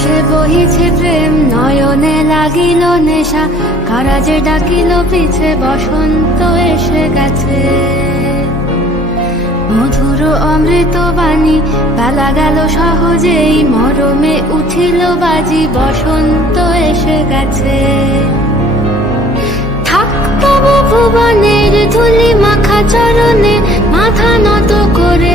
আকাশে বহিছে প্রেম, নয়নে লাগিল নেশা, কারাজে ডাকিল পিছে, বসন্ত এসে গেছে। মধুর অমৃত বাণী, বেলা গেল সহজেই, মরমে উঠিল বাজি, বসন্ত এসে গেছে। থাক তবু ভুবনের ধুলি মাখা চরণে, মাথা নত করে